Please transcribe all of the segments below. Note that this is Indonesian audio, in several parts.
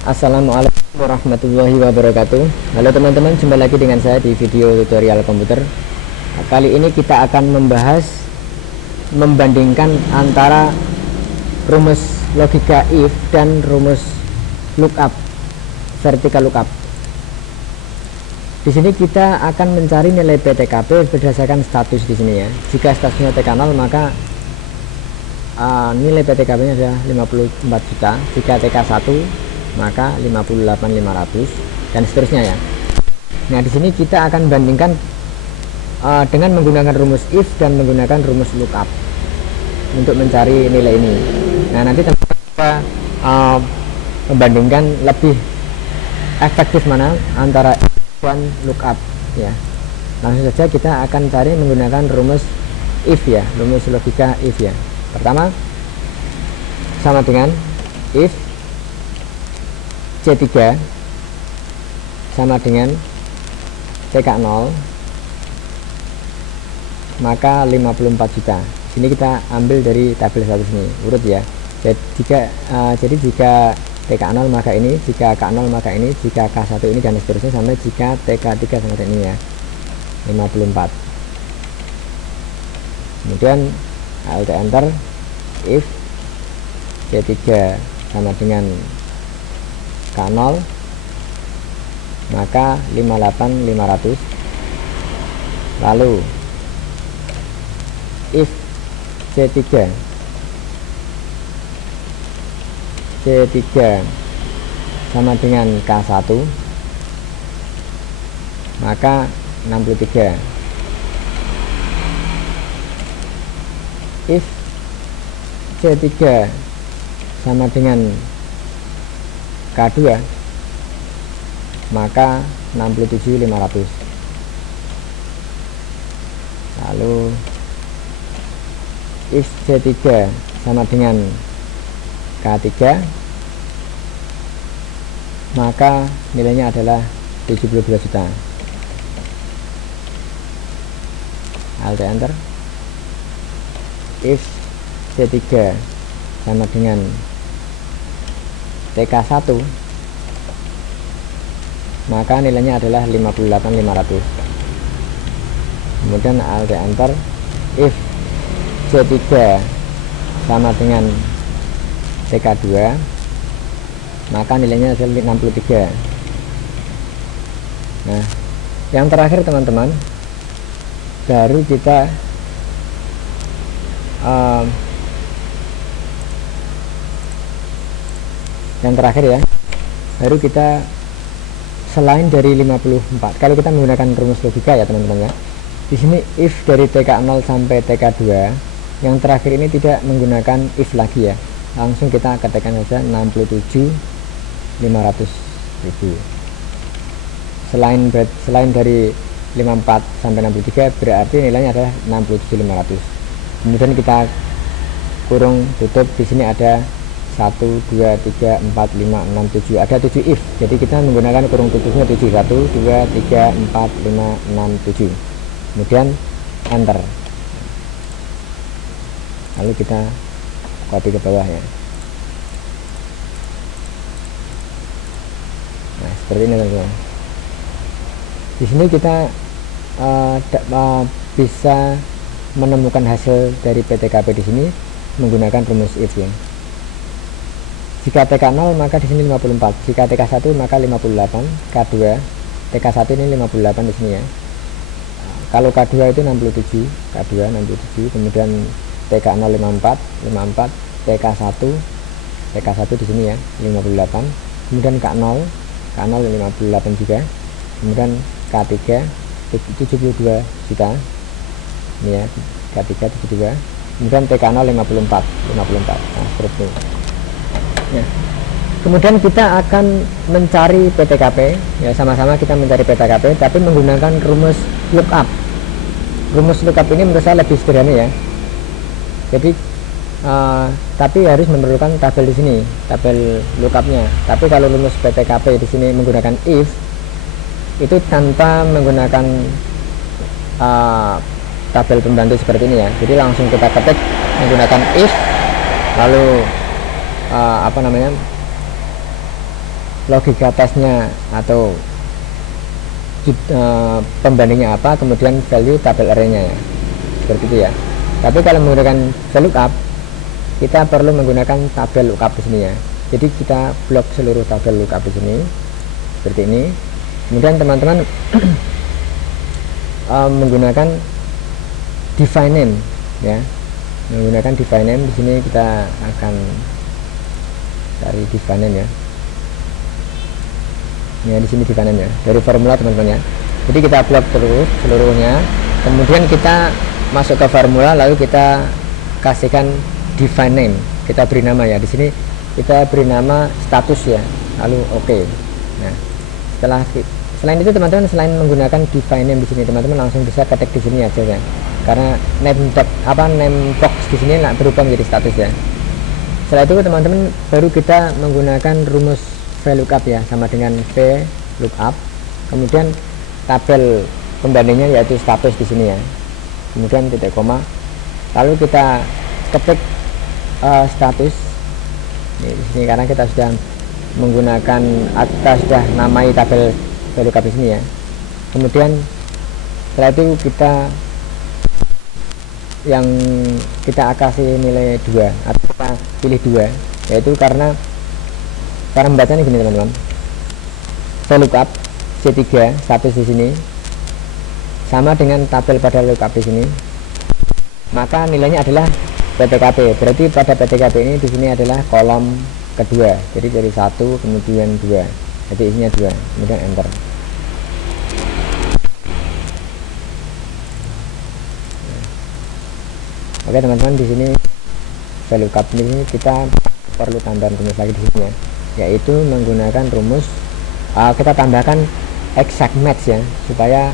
Assalamualaikum warahmatullahi wabarakatuh. Halo teman-teman, jumpa lagi dengan saya di video tutorial komputer. Kali ini kita akan membandingkan antara rumus logika if dan rumus lookup, vertical lookup. Di sini kita akan mencari nilai PTKP berdasarkan status di sini ya. Jika statusnya TK0 maka nilai PTKP-nya adalah 54 juta. Jika TK1 maka 58.500 dan seterusnya ya. Nah, di sini kita akan bandingkan dengan menggunakan rumus if dan menggunakan rumus lookup untuk mencari nilai ini. Nah, nanti kita membandingkan lebih efektif mana antara if dan lookup ya. Langsung saja kita akan cari menggunakan rumus if ya, rumus logika if ya. Pertama sama dengan if C3 sama dengan TK0 maka 54 juta. Sini kita ambil dari tabel satu sini urut ya. Jadi jika TK0 maka ini, jika K0 maka ini, jika K1 ini dan seterusnya sampai jika TK3 sama dengan ini ya, 54. Kemudian Alt Enter, if C3 sama dengan K0 maka 58.500. Lalu if C3 sama dengan K1 maka 63. If C3 sama dengan K2 maka 67.500. Lalu if C3 sama dengan K3 maka nilainya adalah 72 juta. Alt Enter. If C3 sama dengan TK1 maka nilainya adalah 58.500. Kemudian Alt Enter. If C3 sama dengan TK2 maka nilainya adalah 63. Nah, yang terakhir teman-teman, baru kita yang terakhir ya, baru kita selain dari 54, kalau kita menggunakan rumus logika ya teman-teman ya, di sini if dari TK0 sampai TK2, yang terakhir ini tidak menggunakan if lagi ya, langsung kita ketikkan saja 67.500.000. Selain dari 54 sampai 63 berarti nilainya adalah 67.500. Kemudian kita kurung tutup, di sini ada 1, 2, 3, 4, 5, 6, 7, ada 7 if, jadi kita menggunakan kurung tutupnya 7, 1, 2, 3, 4, 5, 6, 7, kemudian enter, lalu kita copy ke bawah ya. Nah, seperti ini teman-teman. Di sini kita bisa menemukan hasil dari PTKP di sini menggunakan rumus if ya. Jika TK0 maka di sini 54, jika TK1 maka 58, K2, TK1 ini 58 di sini ya. Kalau K2 itu 67, K2 67, kemudian TK0 54, TK1 di sini ya 58, kemudian K0 58 juga, kemudian K3 72 juta ini ya, K3 72, kemudian TK0 54. Nah, seperti itu. Ya. Kemudian kita akan mencari PTKP ya, sama-sama kita mencari PTKP tapi menggunakan rumus lookup. Rumus lookup ini menurut saya lebih sederhana ya. Jadi tapi harus memerlukan tabel di sini, tabel lookupnya. Tapi kalau rumus PTKP di sini menggunakan if, itu tanpa menggunakan tabel pembantu seperti ini ya. Jadi langsung kita ketik menggunakan if, lalu logika tesnya atau pembandingnya apa, kemudian value tabel arraynya ya, seperti itu ya. Tapi kalau menggunakan VLOOKUP, kita perlu menggunakan tabel lookup di sini ya. Jadi kita blok seluruh tabel lookup di sini seperti ini. Kemudian teman-teman menggunakan define name ya, menggunakan define name. Di sini kita akan cari define name ya. Ya, di sini define name ya, dari formula teman-teman ya. Jadi kita blok terus seluruhnya, kemudian kita masuk ke formula, lalu kita kasihkan define name, kita beri nama ya. Di sini kita beri nama status ya, lalu oke. Nah, selain itu teman-teman, selain menggunakan define name di sini, teman-teman langsung bisa ketik di sini aja ya, karena name box di sini nggak berubah menjadi status ya. Setelah itu teman-teman baru kita menggunakan rumus VLOOKUP ya, sama dengan VLOOKUP, kemudian tabel pembandingnya yaitu status di sini ya, kemudian titik koma, lalu kita ketik status di sini, karena kita sudah menggunakan, kita sudah namai tabel VLOOKUP di sini ya. Kemudian setelah itu kita kasih nilai 2 atau kita pilih 2, yaitu karena cara membacanya gini teman-teman, VLOOKUP C3 status di sini sama dengan tabel pada lookup di sini, maka nilainya adalah PTKP. Berarti pada PTKP ini di sini adalah kolom kedua, jadi dari 1 kemudian 2, jadi isinya 2, kemudian enter. Oke teman-teman, di sini VLOOKUP ini kita perlu tambahan rumus lagi di sini ya, yaitu menggunakan rumus kita tambahkan exact match ya, supaya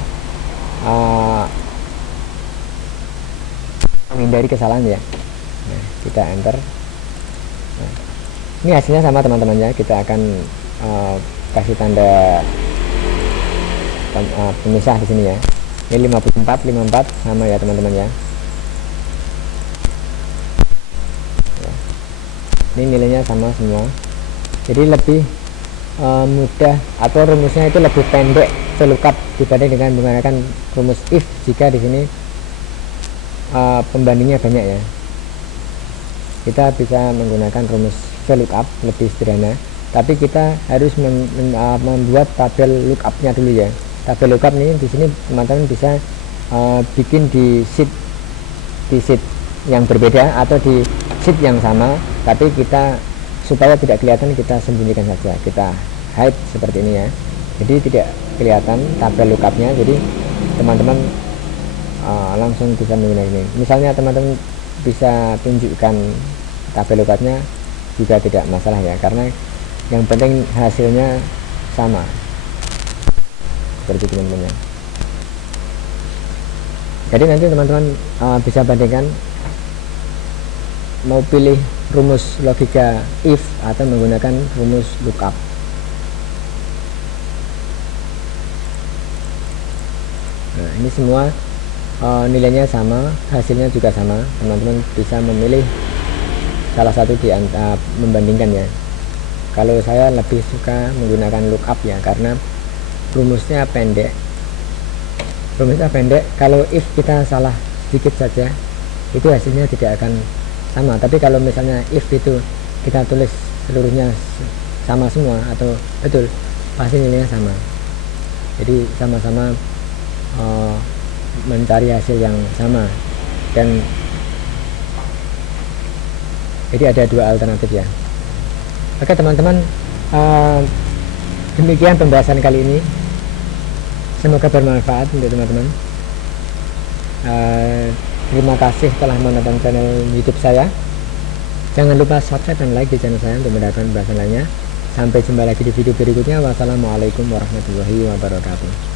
menghindari kesalahan ya. Nah, kita enter. Nah, ini hasilnya sama teman-teman ya, kita akan kasih tanda pemisah di sini ya. Ini 54 sama ya teman-teman ya. Ini nilainya sama semua, jadi lebih mudah, atau rumusnya itu lebih pendek VLOOKUP dibanding dengan menggunakan rumus if, jika di sini pembandingnya banyak ya. Kita bisa menggunakan rumus VLOOKUP lebih sederhana, tapi kita harus membuat tabel lookupnya dulu ya. Tabel lookup ini di sini teman-teman bisa bikin di sheet yang berbeda atau di sheet yang sama, tapi kita supaya tidak kelihatan kita sembunyikan saja, kita hide seperti ini ya, jadi tidak kelihatan tabel lookupnya. Jadi teman-teman langsung bisa menggunakan ini. Misalnya teman-teman bisa tunjukkan tabel lookupnya juga tidak masalah ya, karena yang penting hasilnya sama seperti teman-teman ya. Jadi nanti teman-teman bisa bandingkan mau pilih rumus logika if atau menggunakan rumus lookup. Nah, ini semua nilainya sama, hasilnya juga sama. Teman-teman bisa memilih salah satu di antara, membandingkan ya. Kalau saya lebih suka menggunakan lookup ya, karena rumusnya pendek. Kalau if kita salah sedikit saja, itu hasilnya tidak akan sama. Tapi kalau misalnya if itu kita tulis seluruhnya sama semua atau betul, pasti nilainya sama. Jadi sama-sama mencari hasil yang sama, dan jadi ada dua alternatif ya. Oke teman-teman, demikian pembahasan kali ini, semoga bermanfaat untuk teman-teman. Terima kasih telah menonton channel YouTube saya. Jangan lupa subscribe dan like di channel saya untuk mendapatkan pembahasan lainnya. Sampai jumpa lagi di video berikutnya. Wassalamualaikum warahmatullahi wabarakatuh.